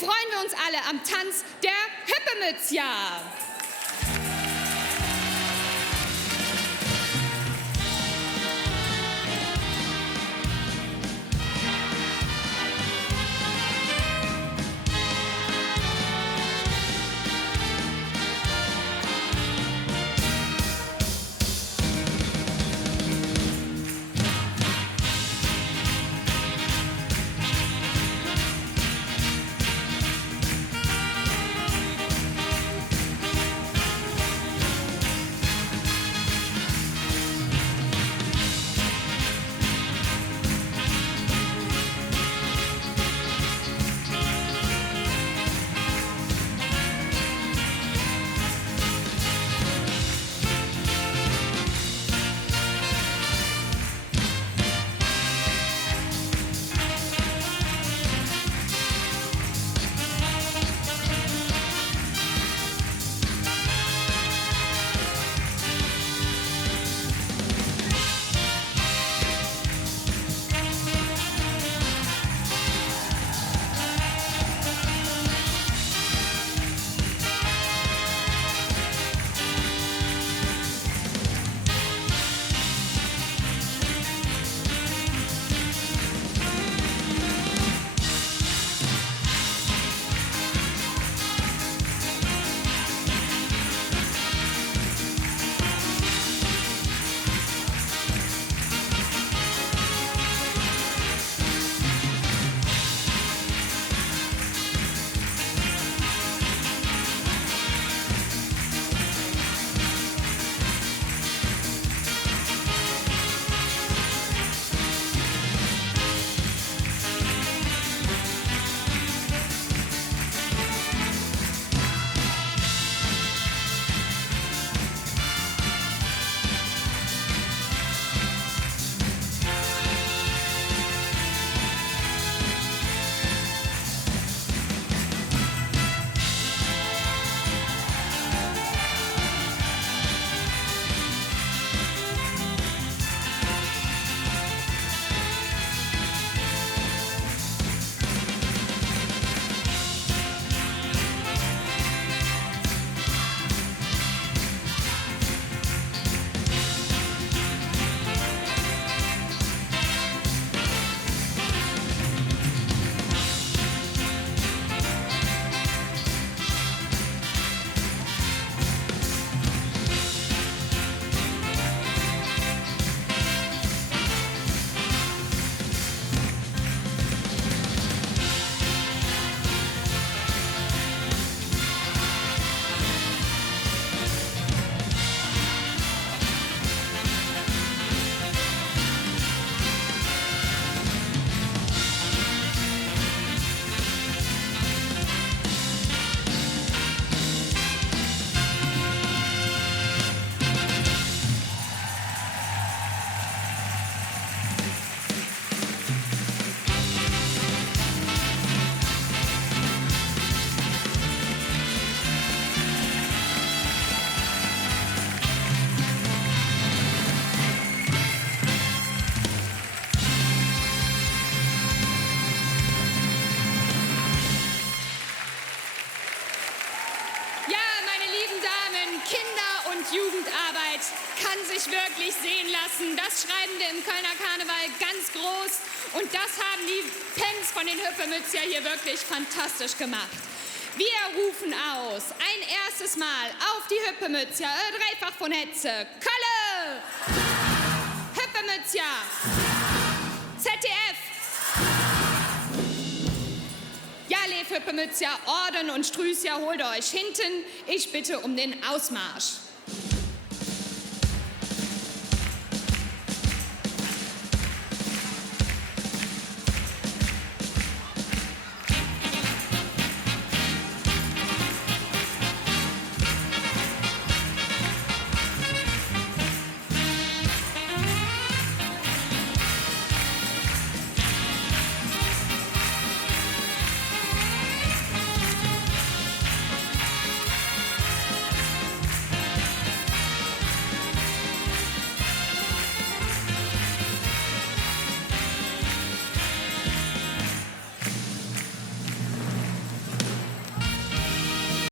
erfreuen wir uns alle am Tanz der Hüppemützja. Jugendarbeit kann sich wirklich sehen lassen. Das schreiben wir im Kölner Karneval ganz groß. Und das haben die Pens von den Hüppemützja hier wirklich fantastisch gemacht. Wir rufen aus, ein erstes Mal auf die Hüppemützja, dreifach von Hetze, Kölle, Hüppemützja, ZDF, ja, Lev Hüppemützja, Orden und Strüßja, holt euch hinten. Ich bitte um den Ausmarsch.